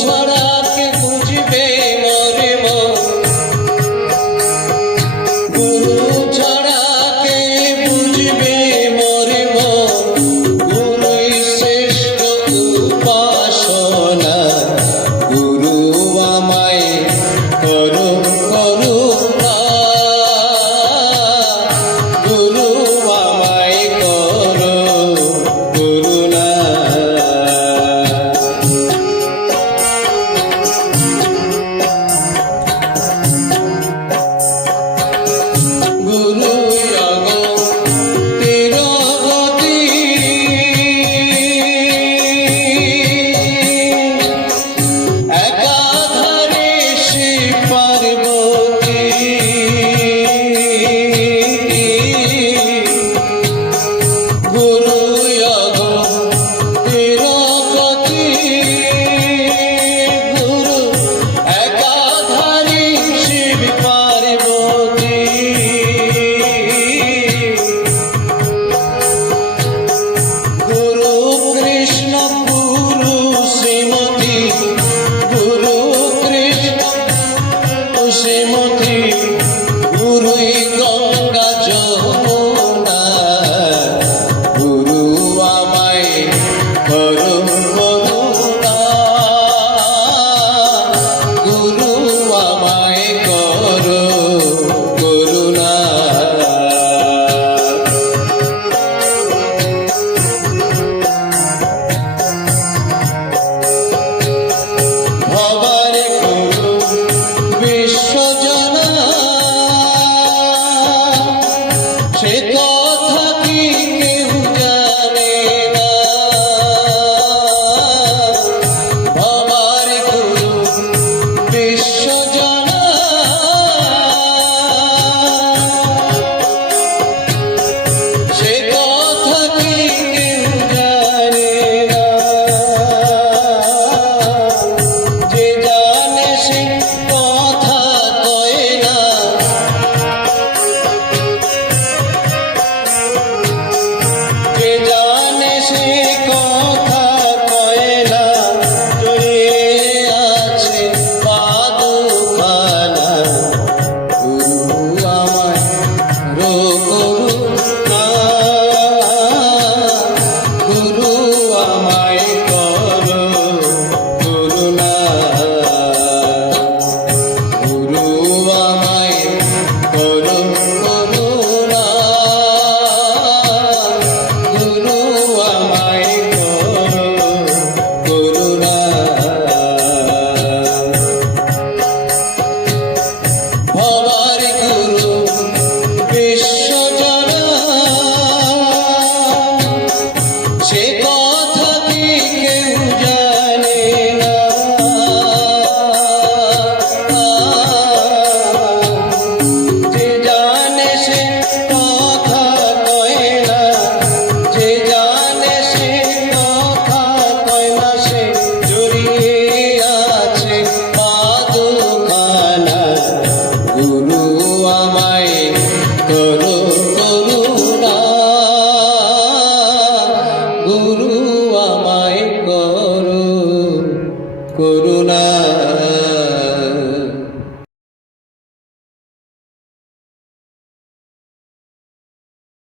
ছাড়া Guru